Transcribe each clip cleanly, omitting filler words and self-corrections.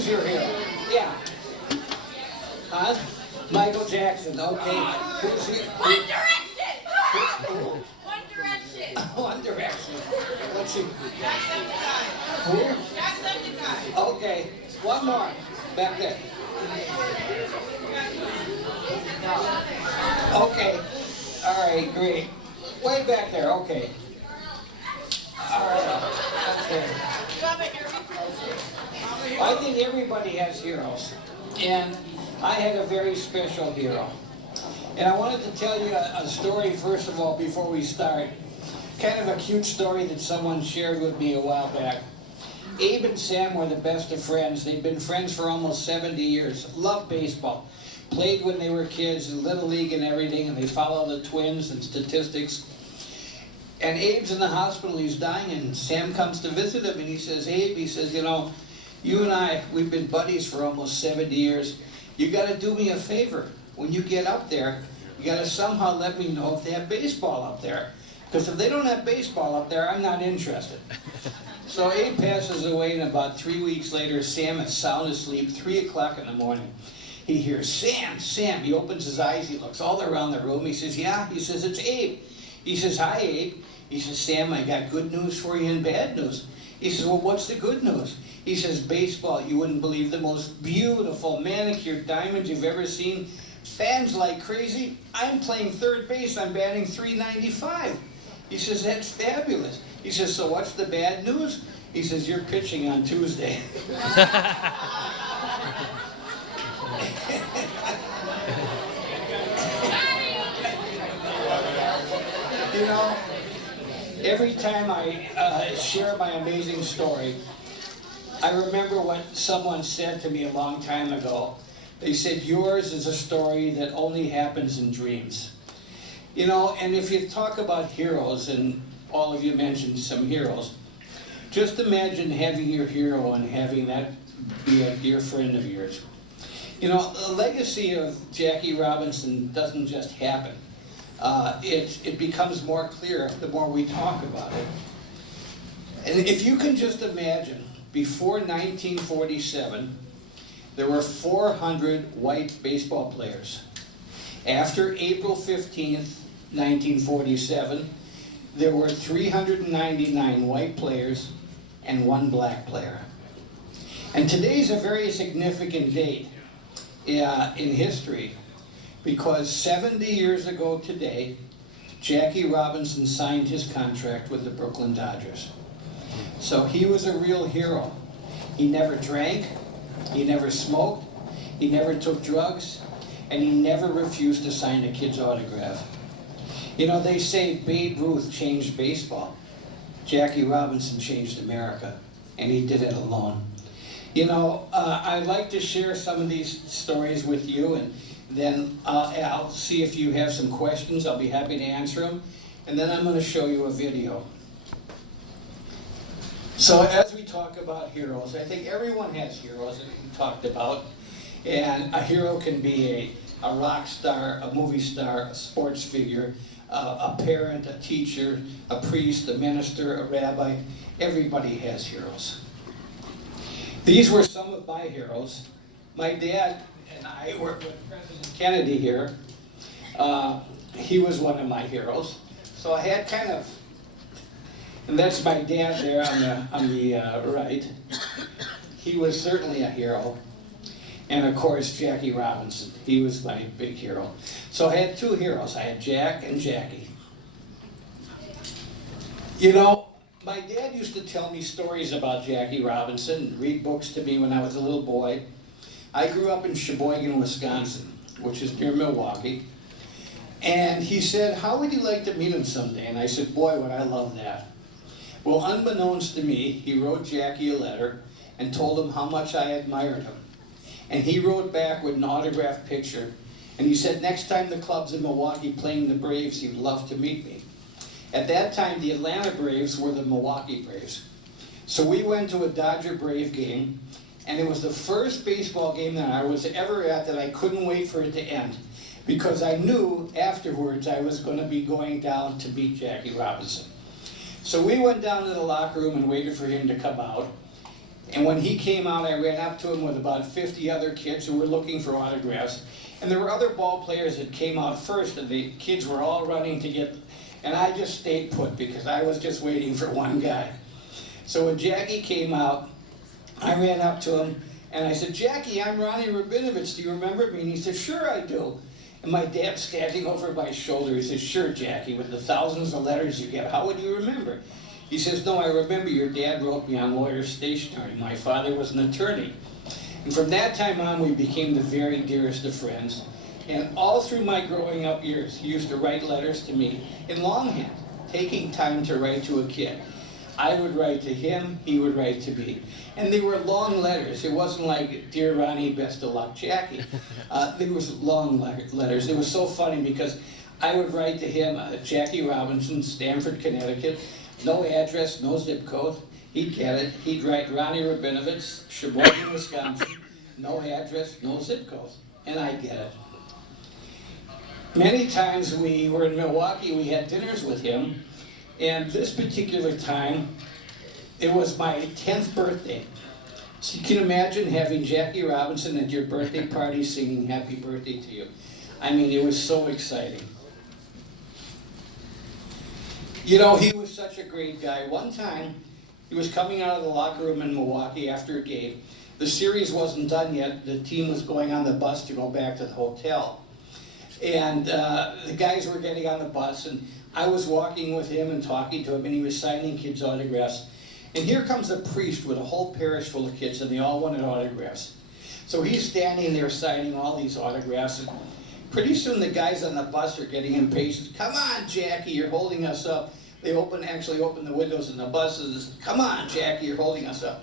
Who's your hero? Yeah. Huh? Michael Jackson, okay. Who's your... One Direction! Who? One Direction! One Direction. Let's see. Jacksepticeye. Who? Jacksepticeye. Okay. One more. Back there. Okay. All right, great. Way back there, okay. All right, okay. I think everybody has heroes, and I had a very special hero. And I wanted to tell you a story, first of all, before we start. Kind of a cute story that someone shared with me a while back. Abe and Sam were the best of friends. They'd been friends for almost 70 years. Loved baseball. Played when they were kids in Little League and everything, and they follow the Twins and statistics. And Abe's in the hospital, he's dying, and Sam comes to visit him, and he says, Abe, he says, you know, you and I, we've been buddies for almost 70 years. You got to do me a favor. When you get up there, you got to somehow let me know if they have baseball up there. Because if they don't have baseball up there, I'm not interested. So Abe passes away, and about 3 weeks later, Sam is sound asleep, 3 o'clock in the morning. He hears, Sam, Sam. He opens his eyes, he looks all around the room. He says, yeah. He says, it's Abe. He says, hi, Abe. He says, Sam, I got good news for you and bad news. He says, well, what's the good news? He says, baseball, you wouldn't believe the most beautiful manicured diamond you've ever seen. Fans like crazy. I'm playing third base. I'm batting .395. He says, that's fabulous. He says, so what's the bad news? He says, you're pitching on Tuesday. You know, every time I share my amazing story, I remember what someone said to me a long time ago. They said, yours is a story that only happens in dreams. You know, and if you talk about heroes, and all of you mentioned some heroes, just imagine having your hero and having that be a dear friend of yours. You know, the legacy of Jackie Robinson doesn't just happen. It becomes more clear the more we talk about it. And if you can just imagine, before 1947, there were 400 white baseball players. After April 15th, 1947, there were 399 white players and 1 black player. And today's a very significant date in history, because 70 years ago today, Jackie Robinson signed his contract with the Brooklyn Dodgers. So he was a real hero. He never drank, he never smoked, he never took drugs, and he never refused to sign a kid's autograph. You know, they say Babe Ruth changed baseball. Jackie Robinson changed America, and he did it alone. You know, I'd like to share some of these stories with you, and then I'll see if you have some questions. I'll be happy to answer them. And then I'm going to show you a video. So as we talk about heroes, I think everyone has heroes that we talked about. And a hero can be a rock star, a movie star, a sports figure, a parent, a teacher, a priest, a minister, a rabbi. Everybody has heroes. These were some of my heroes. My dad and I worked with President Kennedy here. He was one of my heroes. So I had kind of, and that's my dad there on the right. He was certainly a hero. And of course, Jackie Robinson. He was my big hero. So I had 2 heroes. I had Jack and Jackie. You know, my dad used to tell me stories about Jackie Robinson, read books to me when I was a little boy. I grew up in Sheboygan, Wisconsin, which is near Milwaukee. And he said, how would you like to meet him someday? And I said, boy, would I love that. Well, unbeknownst to me, he wrote Jackie a letter and told him how much I admired him. And he wrote back with an autographed picture. And he said, next time the club's in Milwaukee playing the Braves, he'd love to meet me. At that time, the Atlanta Braves were the Milwaukee Braves. So we went to a Dodger Brave game, and it was the first baseball game that I was ever at that I couldn't wait for it to end, because I knew afterwards I was going to be going down to meet Jackie Robinson. So we went down to the locker room and waited for him to come out. And when he came out, I ran up to him with about 50 other kids who were looking for autographs. And there were other ball players that came out first, and the kids were all running to get, and I just stayed put because I was just waiting for one guy. So when Jackie came out, I ran up to him, and I said, "Jackie, I'm Ronnie Rabinovich, do you remember me?" And he said, "Sure I do." And my dad's standing over my shoulder. He says, "Sure, Jackie, with the thousands of letters you get, how would you remember?" He says, "No, I remember your dad wrote me on Lawyer's Stationery. My father was an attorney." And from that time on, we became the very dearest of friends. And all through my growing up years, he used to write letters to me in longhand, taking time to write to a kid. I would write to him, he would write to me. And they were long letters. It wasn't like, "Dear Ronnie, best of luck, Jackie." There was long letters. It was so funny because I would write to him, Jackie Robinson, Stamford, Connecticut, no address, no zip code. He'd get it. He'd write Ronnie Rabinovich, Sheboygan, Wisconsin, no address, no zip code. And I'd get it. Many times we were in Milwaukee, we had dinners with him. And this particular time, it was my 10th birthday. So you can imagine having Jackie Robinson at your birthday party singing happy birthday to you. I mean, it was so exciting. You know, he was such a great guy. One time, he was coming out of the locker room in Milwaukee after a game. The series wasn't done yet. The team was going on the bus to go back to the hotel. And the guys were getting on the bus, and I was walking with him and talking to him, and he was signing kids' autographs. And here comes a priest with a whole parish full of kids, and they all wanted autographs. So he's standing there signing all these autographs, and pretty soon the guys on the bus are getting impatient. "Come on, Jackie, you're holding us up." They actually opened the windows in the buses. "Come on, Jackie, you're holding us up."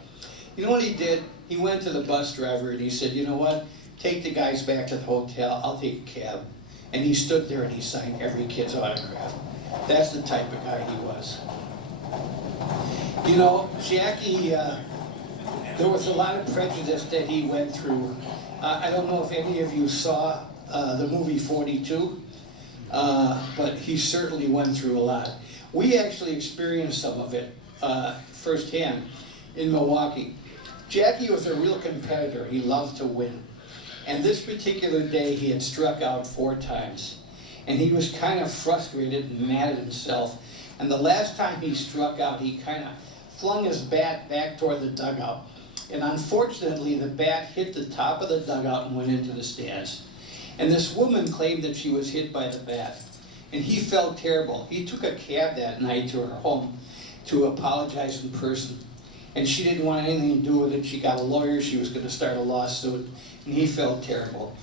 You know what he did? He went to the bus driver and he said, "You know what? Take the guys back to the hotel. I'll take a cab." And he stood there and he signed every kid's autograph. That's the type of guy he was. You know, Jackie, there was a lot of prejudice that he went through. I don't know if any of you saw the movie 42, but he certainly went through a lot. We actually experienced some of it firsthand in Milwaukee. Jackie was a real competitor. He loved to win. And this particular day, he had struck out 4 times. And he was kind of frustrated and mad at himself. And the last time he struck out, he kind of flung his bat back toward the dugout. And unfortunately, the bat hit the top of the dugout and went into the stands. And this woman claimed that she was hit by the bat. And he felt terrible. He took a cab that night to her home to apologize in person. And she didn't want anything to do with it. She got a lawyer. She was going to start a lawsuit. And he felt terrible.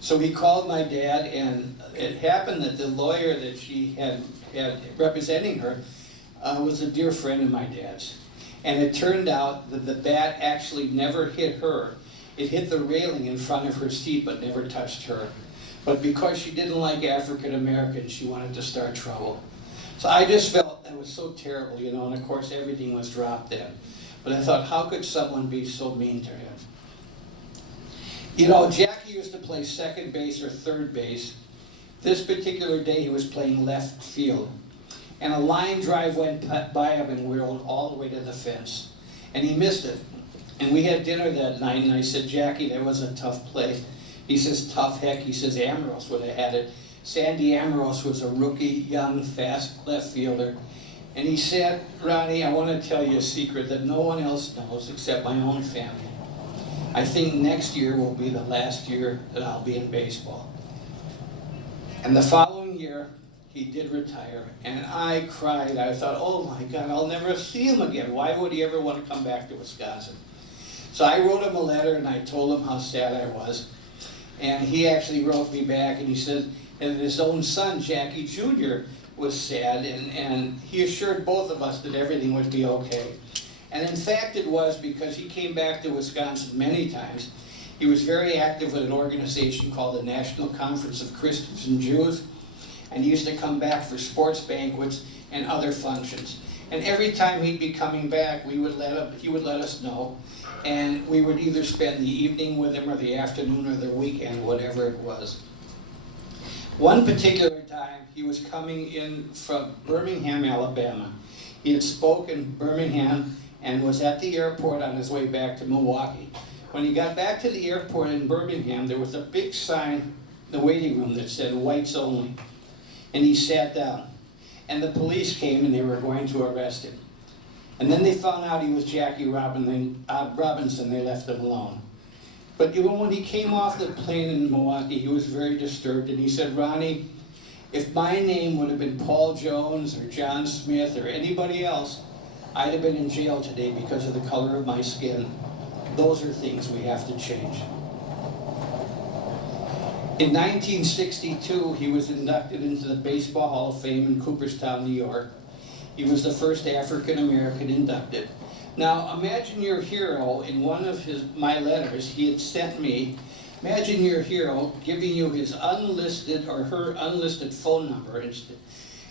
So he called my dad, and it happened that the lawyer that she had representing her was a dear friend of my dad's. And it turned out that the bat actually never hit her. It hit the railing in front of her seat, but never touched her. But because she didn't like African Americans, she wanted to start trouble. So I just felt that was so terrible, you know, and of course everything was dropped then. But I thought, how could someone be so mean to him? You know, Jackie used to play second base or third base. This particular day he was playing left field. And a line drive went by him and whirled all the way to the fence. And he missed it. And we had dinner that night, and I said, "Jackie, that was a tough play." He says, "Tough heck." He says, "Ambrose would have had it." Sandy Ambrose was a rookie, young, fast left fielder. And he said, "Ronnie, I want to tell you a secret that no one else knows except my own family. I think next year will be the last year that I'll be in baseball." And the following year, he did retire, and I cried. I thought, oh my God, I'll never see him again. Why would he ever want to come back to Wisconsin? So I wrote him a letter, and I told him how sad I was. And he actually wrote me back, and he said that his own son, Jackie Jr., was sad, and he assured both of us that everything would be okay. And in fact it was, because he came back to Wisconsin many times. He was very active with an organization called the National Conference of Christians and Jews, and he used to come back for sports banquets and other functions. And every time he'd be coming back, he would let us know, and we would either spend the evening with him or the afternoon or the weekend, whatever it was. One particular time, he was coming in from Birmingham, Alabama. He had spoken in Birmingham, and was at the airport on his way back to Milwaukee. When he got back to the airport in Birmingham, there was a big sign in the waiting room that said whites only. And he sat down. And the police came and they were going to arrest him. And then they found out he was Jackie Robinson. They left him alone. But when he came off the plane in Milwaukee, he was very disturbed. And he said, Ronnie, if my name would have been Paul Jones or John Smith or anybody else, I'd have been in jail today because of the color of my skin. Those are things we have to change. In 1962, he was inducted into the Baseball Hall of Fame in Cooperstown, New York. He was the first African-American inducted. Now, imagine your hero in one of my letters he had sent me. Imagine your hero giving you his unlisted or her unlisted phone number.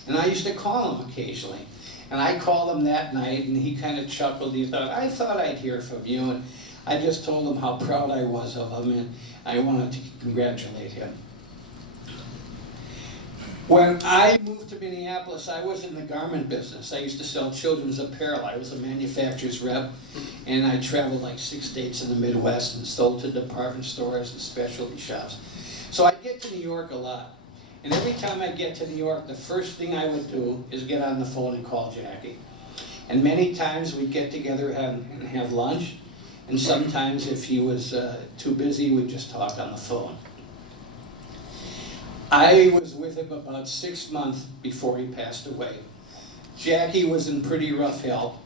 And I used to call him occasionally. And I called him that night, and he kind of chuckled. He thought, I thought I'd hear from you. And I just told him how proud I was of him, and I wanted to congratulate him. When I moved to Minneapolis, I was in the garment business. I used to sell children's apparel. I was a manufacturer's rep, and I traveled like 6 states in the Midwest and sold to department stores and specialty shops. So I get to New York a lot. And every time I get to New York, the first thing I would do is get on the phone and call Jackie. And many times we'd get together and have lunch. And sometimes if he was too busy, we'd just talk on the phone. I was with him about 6 months before he passed away. Jackie was in pretty rough health.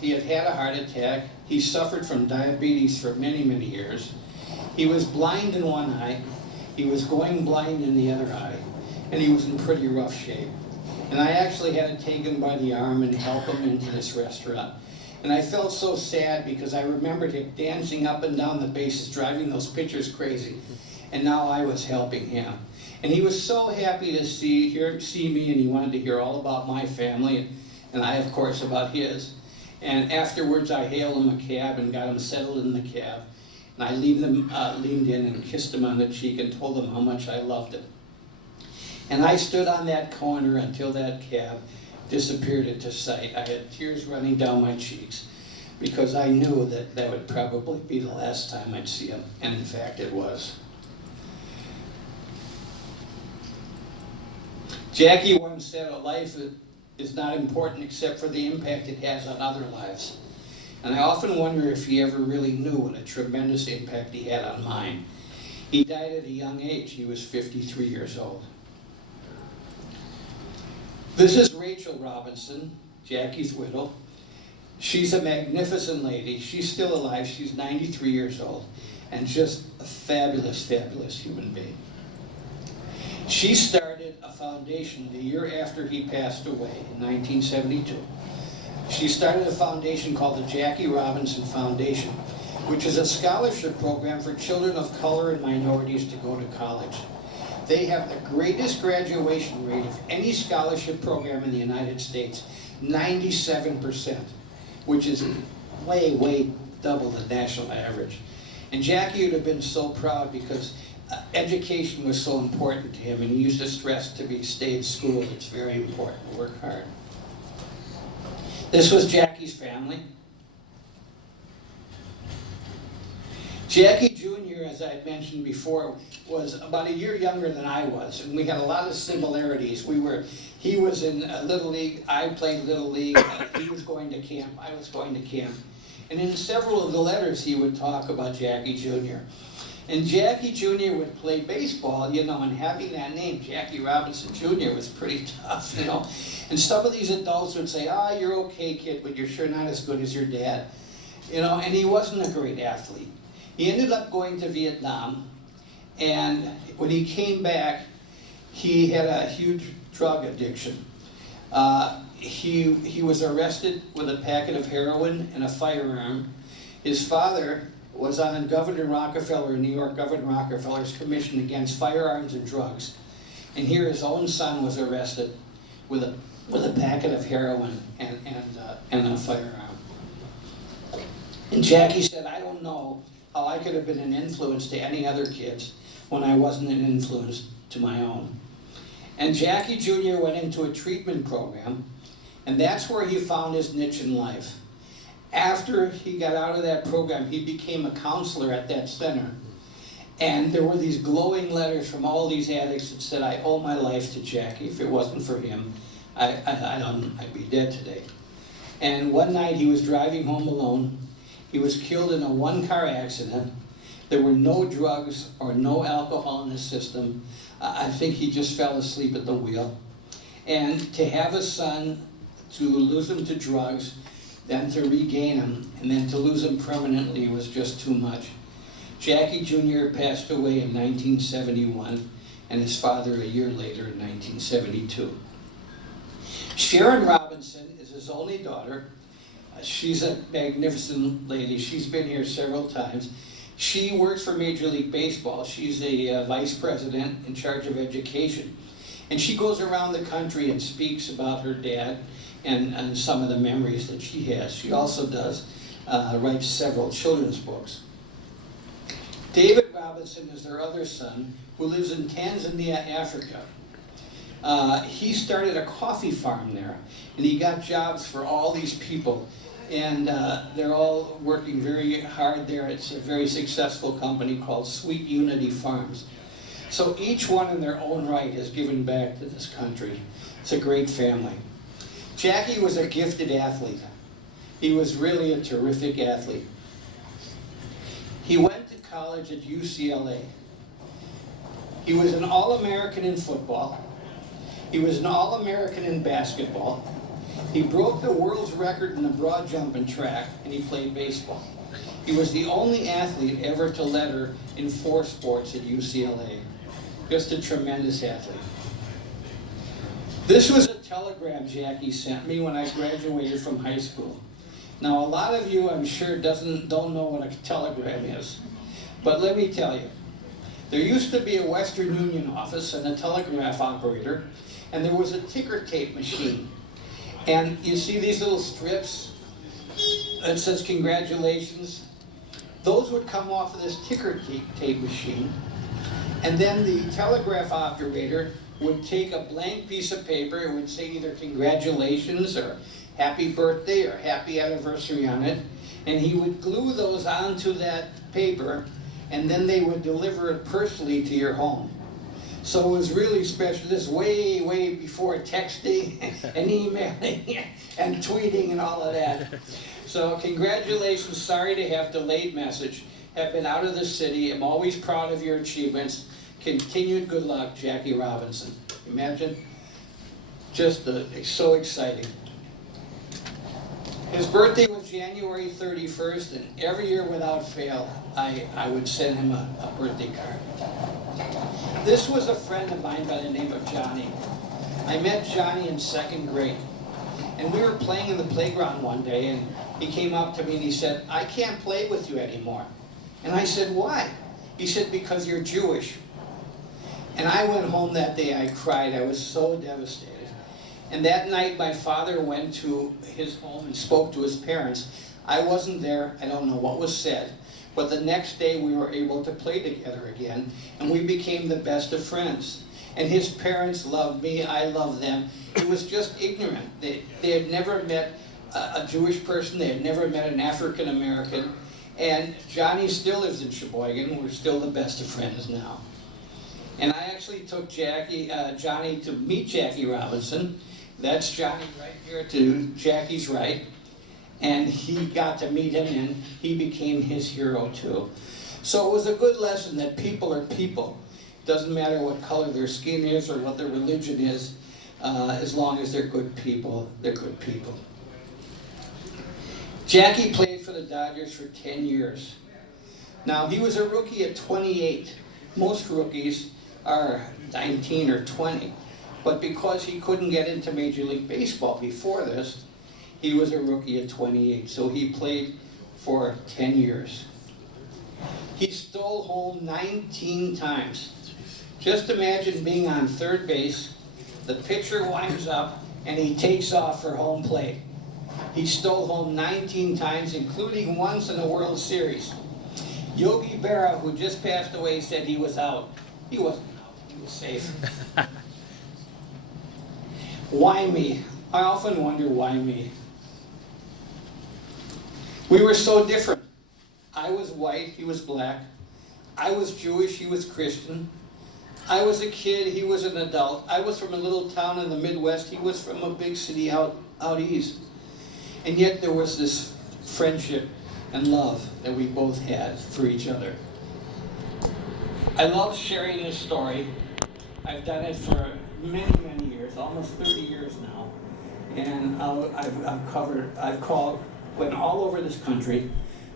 He had had a heart attack. He suffered from diabetes for many, many years. He was blind in one eye. He was going blind in the other eye. And he was in pretty rough shape. And I actually had to take him by the arm and help him into this restaurant. And I felt so sad because I remembered him dancing up and down the bases, driving those pitchers crazy. And now I was helping him. And he was so happy to see me, and he wanted to hear all about my family, and I, of course, about his. And afterwards, I hailed him a cab and got him settled in the cab. And I leaned in and kissed him on the cheek and told him how much I loved him. And I stood on that corner until that cab disappeared into sight. I had tears running down my cheeks because I knew that that would probably be the last time I'd see him. And in fact, it was. Jackie once said, a life is not important except for the impact it has on other lives. And I often wonder if he ever really knew what a tremendous impact he had on mine. He died at a young age. He was 53 years old. This is Rachel Robinson, Jackie's widow. She's a magnificent lady. She's still alive. She's 93 years old and just a fabulous, fabulous human being. She started a foundation the year after he passed away in 1972. She started a foundation called the Jackie Robinson Foundation, which is a scholarship program for children of color and minorities to go to college. They have the greatest graduation rate of any scholarship program in the United States, 97%, which is way, way double the national average. And Jackie would have been so proud because education was so important to him, and he used to stress to stay in school. It's very important, work hard. This was Jackie's family. Jackie Jr., as I had mentioned before, was about a year younger than I was, and we had a lot of similarities. He was in Little League, I played Little League, he was going to camp, I was going to camp. And in several of the letters he would talk about Jackie Jr. And Jackie Jr. would play baseball, and having that name, Jackie Robinson Jr., was pretty tough, And some of these adults would say, you're okay, kid, but you're sure not as good as your dad. And he wasn't a great athlete. He ended up going to Vietnam, and when he came back, he had a huge drug addiction. He was arrested with a packet of heroin and a firearm. His father was on Governor Rockefeller, New York Governor Rockefeller's commission against firearms and drugs. And here his own son was arrested with a packet of heroin and a firearm. And Jackie said, I don't know how I could have been an influence to any other kids when I wasn't an influence to my own. And Jackie Jr. went into a treatment program, and that's where he found his niche in life. After he got out of that program, he became a counselor at that center. And there were these glowing letters from all these addicts that said, I owe my life to Jackie. If it wasn't for him, I'd be dead today. And one night he was driving home alone. He was killed in a one-car accident. There were no drugs or no alcohol in his system. I think he just fell asleep at the wheel. And to have a son, to lose him to drugs, then to regain him, and then to lose him permanently was just too much. Jackie Jr. passed away in 1971, and his father a year later in 1972. Sharon Robinson is his only daughter. She's a magnificent lady. She's been here several times. She works for Major League Baseball. She's a vice president in charge of education. And she goes around the country and speaks about her dad and some of the memories that she has. She also writes several children's books. David Robinson is their other son, who lives in Tanzania, Africa. He started a coffee farm there, and he got jobs for all these people. And they're all working very hard there. It's a very successful company called Sweet Unity Farms. So each one in their own right has given back to this country. It's a great family. Jackie was a gifted athlete. He was really a terrific athlete. He went to college at UCLA. He was an All-American in football. He was an All-American in basketball. He broke the world's record in the broad jump and track, and he played baseball. He was the only athlete ever to letter in 4 sports at UCLA. Just a tremendous athlete. This was a telegram Jackie sent me when I graduated from high school. Now, a lot of you, I'm sure, don't know what a telegram is. But let me tell you, there used to be a Western Union office and a telegraph operator, and there was a ticker tape machine. And you see these little strips that says congratulations? Those would come off of this ticker tape machine, and then the telegraph operator would take a blank piece of paper. It would say either congratulations or happy birthday or happy anniversary on it, and he would glue those onto that paper, and then they would deliver it personally to your home. So it was really special. This way, way before texting and emailing and tweeting and all of that. So congratulations, sorry to have delayed message. Have been out of the city. I'm always proud of your achievements. Continued good luck, Jackie Robinson. Imagine, just so exciting. His birthday was January 31st, and every year without fail, I would send him a birthday card. This was a friend of mine by the name of Johnny. I met Johnny in 2nd grade, and we were playing in the playground one day, and he came up to me and he said, I can't play with you anymore. And I said, why? He said, because you're Jewish. And I went home that day, I cried, I was so devastated. And that night my father went to his home and spoke to his parents. I wasn't there, I don't know what was said, but the next day we were able to play together again, and we became the best of friends. And his parents loved me, I loved them. It was just ignorant. They had never met a Jewish person, they had never met an African American, and Johnny still lives in Sheboygan. We're still the best of friends now. And I actually took Johnny to meet Jackie Robinson. That's Johnny right here to Jackie's right. And he got to meet him, and he became his hero too. So it was a good lesson that people are people. Doesn't matter what color their skin is or what their religion is, as long as they're good people, they're good people. Jackie played for the Dodgers for 10 years. Now, he was a rookie at 28. Most rookies are 19 or 20. But because he couldn't get into Major League Baseball before this, he was a rookie at 28. So he played for 10 years. He stole home 19 times. Just imagine being on third base, the pitcher winds up, and he takes off for home plate. He stole home 19 times, including once in the World Series. Yogi Berra, who just passed away, said he was out. He wasn't out, he was safe. Why me? I often wonder why me. We were so different. I was white, he was black. I was Jewish, he was Christian. I was a kid, he was an adult. I was from a little town in the Midwest, he was from a big city out east. And yet there was this friendship and love that we both had for each other. I love sharing this story. I've done it for many, many years, almost 30 years now. And went all over this country.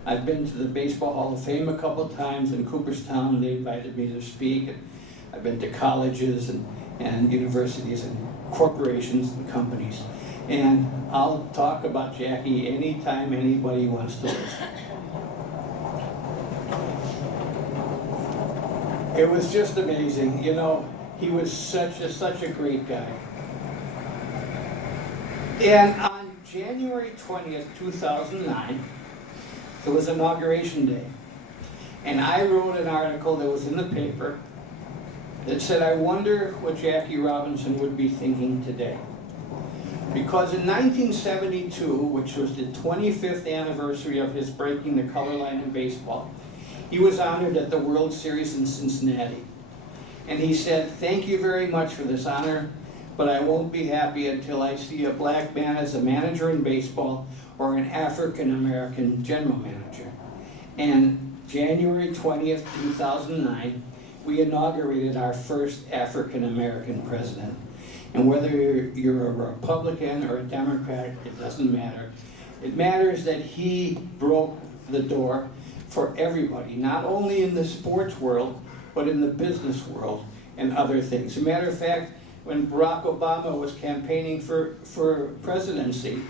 I've been to the Baseball Hall of Fame a couple of times in Cooperstown. They invited me to speak. And I've been to colleges and universities and corporations and companies. And I'll talk about Jackie anytime anybody wants to listen. It was just amazing. You know, he was such a great guy. And on January 20th, 2009, it was Inauguration Day. And I wrote an article that was in the paper that said, I wonder what Jackie Robinson would be thinking today. Because in 1972, which was the 25th anniversary of his breaking the color line in baseball, he was honored at the World Series in Cincinnati. And he said, thank you very much for this honor, but I won't be happy until I see a black man as a manager in baseball or an African-American general manager. And January 20th, 2009, we inaugurated our first African-American president. And whether you're a Republican or a Democrat, it doesn't matter. It matters that he broke the door for everybody, not only in the sports world, but in the business world and other things. As a matter of fact, when Barack Obama was campaigning for presidency,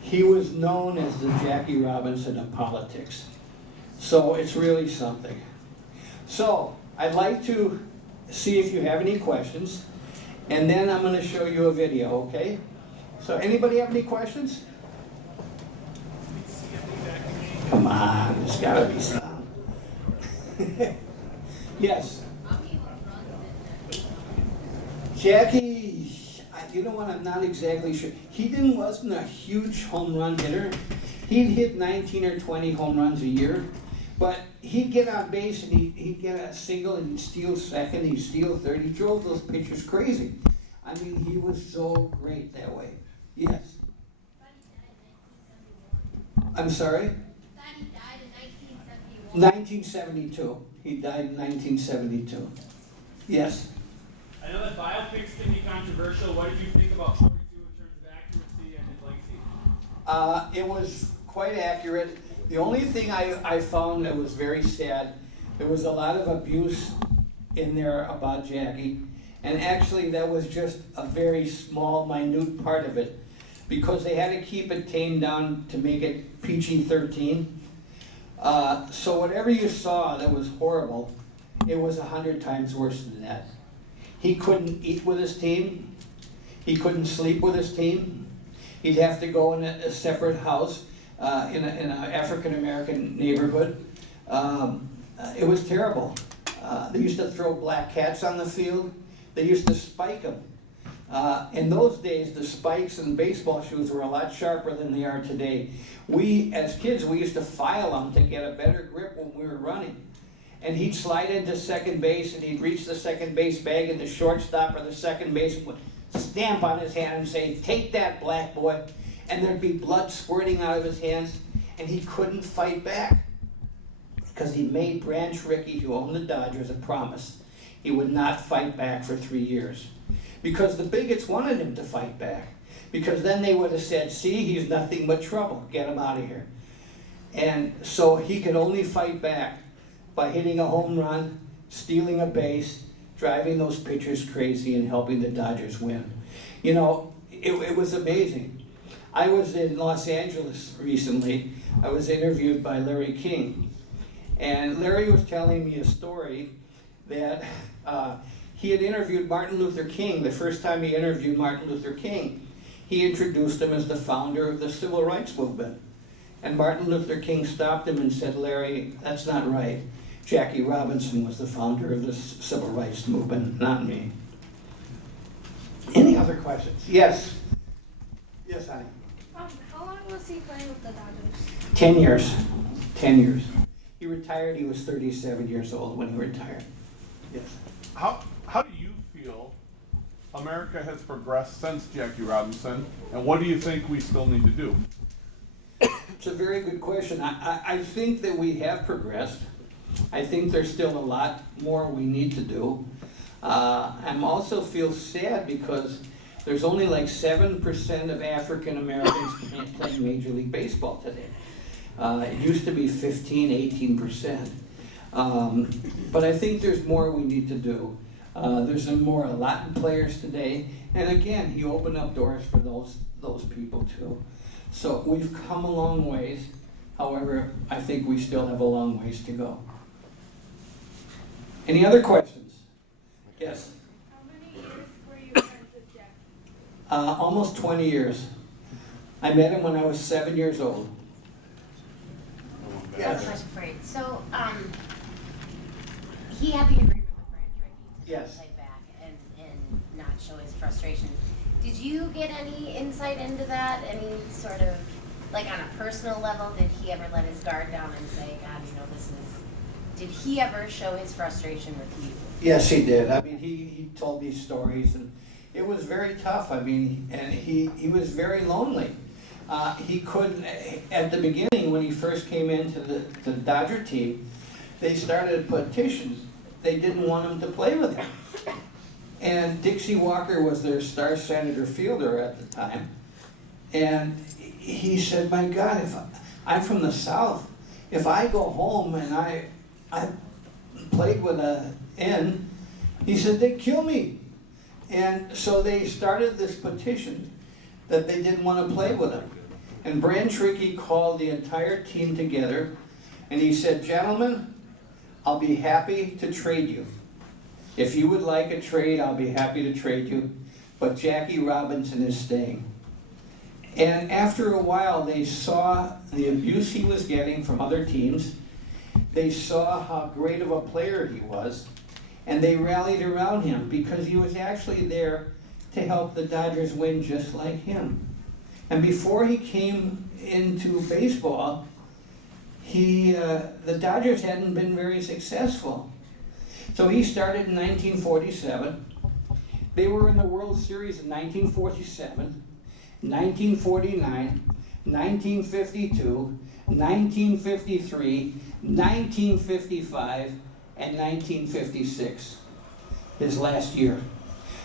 he was known as the Jackie Robinson of politics. So it's really something. So I'd like to see if you have any questions, and then I'm going to show you a video, okay? So anybody have any questions? Come on, there's got to be some. Yes. Jackie, you know what, I'm not exactly sure. Wasn't a huge home run hitter. He'd hit 19 or 20 home runs a year, but he'd get on base and he'd get a single and he'd steal second, he'd steal third. He drove those pitchers crazy. I mean, he was so great that way. Yes. I'm sorry? 1972. He died in 1972. Yes. I know that biopics can be controversial. What did you think about 42 in terms of accuracy and his legacy? It was quite accurate. The only thing I found that was very sad, there was a lot of abuse in there about Jackie. And actually that was just a very small, minute part of it, because they had to keep it tamed down to make it PG-13. So whatever you saw that was horrible, it was 100 times worse than that. He couldn't eat with his team. He couldn't sleep with his team. He'd have to go in a separate house in an African-American neighborhood. It was terrible. They used to throw black cats on the field. They used to spike them. In those days, the spikes in baseball shoes were a lot sharper than they are today. We, as kids, we used to file them to get a better grip when we were running. And he'd slide into second base, and he'd reach the second base bag, and the shortstop or the second baseman would stamp on his hand and say, "Take that, black boy." And there'd be blood squirting out of his hands, and he couldn't fight back. Because he made Branch Rickey, who owned the Dodgers, a promise. He would not fight back for 3 years. Because the bigots wanted him to fight back. Because then they would have said, see, he's nothing but trouble. Get him out of here. And so he could only fight back by hitting a home run, stealing a base, driving those pitchers crazy, and helping the Dodgers win. You know, it was amazing. I was in Los Angeles recently. I was interviewed by Larry King. And Larry was telling me a story that he had interviewed Martin Luther King. The first time he interviewed Martin Luther King, he introduced him as the founder of the Civil Rights Movement. And Martin Luther King stopped him and said, "Larry, that's not right. Jackie Robinson was the founder of the Civil Rights Movement, not me." Any other questions? Yes. Yes, honey. How long long was he playing with the Dodgers? 10 years. 10 years. He retired, he was 37 years old when he retired. Yes. How do you feel America has progressed since Jackie Robinson, and what do you think we still need to do? It's a very good question. I think that we have progressed. I think there's still a lot more we need to do. I also feel sad because there's only like 7% of African Americans playing Major League Baseball today. It used to be 15, 18%. But I think there's more we need to do. There's some more Latin players today. And again, he opened up doors for those people too. So we've come a long ways. However, I think we still have a long ways to go. Any other questions? Yes? How many years were you friends with Jack? Almost 20 years. I met him when I was 7 years old. I have a question for you. So, he had the agreement with Branch Rickey to Yes. play back and not show his frustrations. Did you get any insight into that? Any sort of, like on a personal level, did he ever let his guard down and say, God, you know, did he ever show his frustration with you? Yes, he did. I mean, he told me stories, and it was very tough. I mean, and he was very lonely. He couldn't, at the beginning, when he first came into the Dodger team, they started petitions. They didn't want him to play with him. And Dixie Walker was their star center fielder at the time. And he said, my God, if I'm from the South, if I go home and I played with an N, he said, they'd kill me. And so they started this petition that they didn't want to play with him. And Branch Rickey called the entire team together, and he said, gentlemen, I'll be happy to trade you. If you would like a trade, I'll be happy to trade you, but Jackie Robinson is staying. And after a while, they saw the abuse he was getting from other teams. They saw how great of a player he was, and they rallied around him because he was actually there to help the Dodgers win just like him. And before he came into baseball, the Dodgers hadn't been very successful. So he started in 1947. They were in the World Series in 1947, 1949, 1952, 1953, 1955, and 1956, his last year.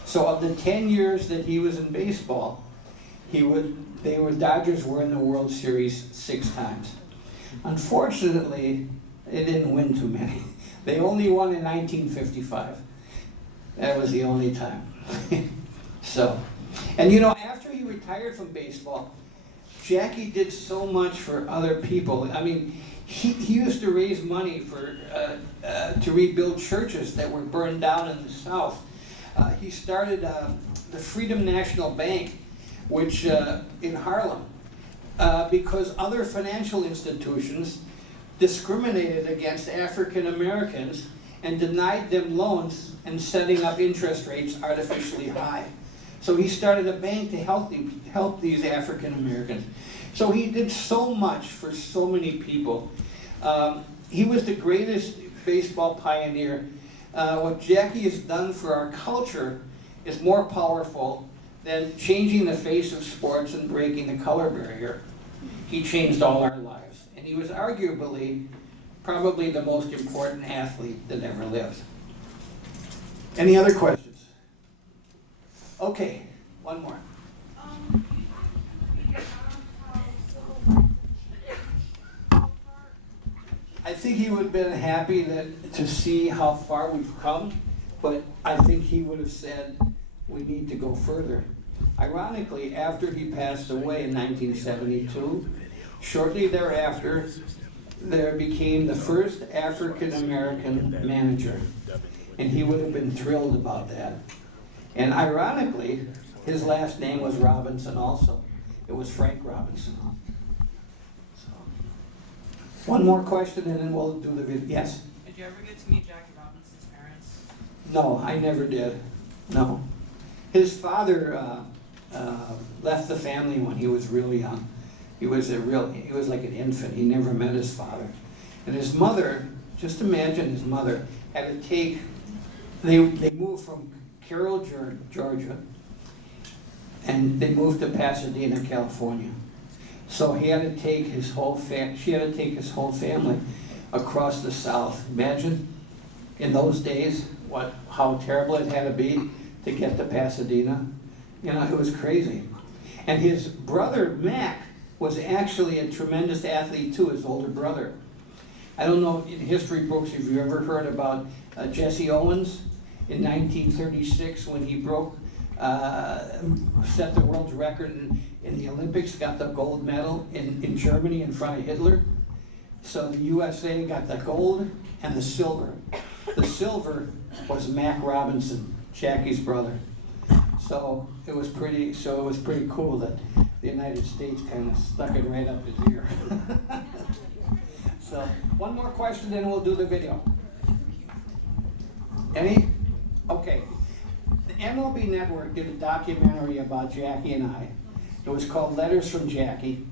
So of the 10 years that he was in baseball, Dodgers were in the World Series 6 times. Unfortunately, they didn't win too many. They only won in 1955. That was the only time. So, and you know, after he retired from baseball, Jackie did so much for other people. I mean, he used to raise money for to rebuild churches that were burned down in the South. He started the Freedom National Bank, which in Harlem, because other financial institutions discriminated against African Americans and denied them loans and setting up interest rates artificially high. So he started a bank to help these African Americans. So he did so much for so many people. He was the greatest baseball pioneer. What Jackie has done for our culture is more powerful than changing the face of sports and breaking the color barrier. He changed all our lives. And he was arguably probably the most important athlete that ever lived. Any other questions? Okay, one more. I think he would have been happy to see how far we've come, but I think he would have said we need to go further. Ironically, after he passed away in 1972, shortly thereafter, there became the first African American manager, and he would have been thrilled about that. And ironically, his last name was Robinson also. It was Frank Robinson. So, one more question and then we'll do the video. Yes? Did you ever get to meet Jackie Robinson's parents? No, I never did. No. His father left the family when he was really young. He was like an infant. He never met his father. And his mother, just imagine his mother, had to take, they moved from Carroll, Georgia, and they moved to Pasadena, California. So he had to take his whole she had to take his whole family across the South. Imagine, in those days, how terrible it had to be to get to Pasadena. You know, it was crazy. And his brother, Mac, was actually a tremendous athlete too, his older brother. I don't know in history books if you've ever heard about Jesse Owens in 1936 when he set the world's record in the Olympics, got the gold medal in Germany in front of Hitler. So the USA got the gold and the silver. The silver was Mac Robinson, Jackie's brother. So it was pretty cool that the United States kind of stuck it right up his ear. So one more question, then we'll do the video. Any? Okay. The MLB Network did a documentary about Jackie and I. It was called Letters from Jackie.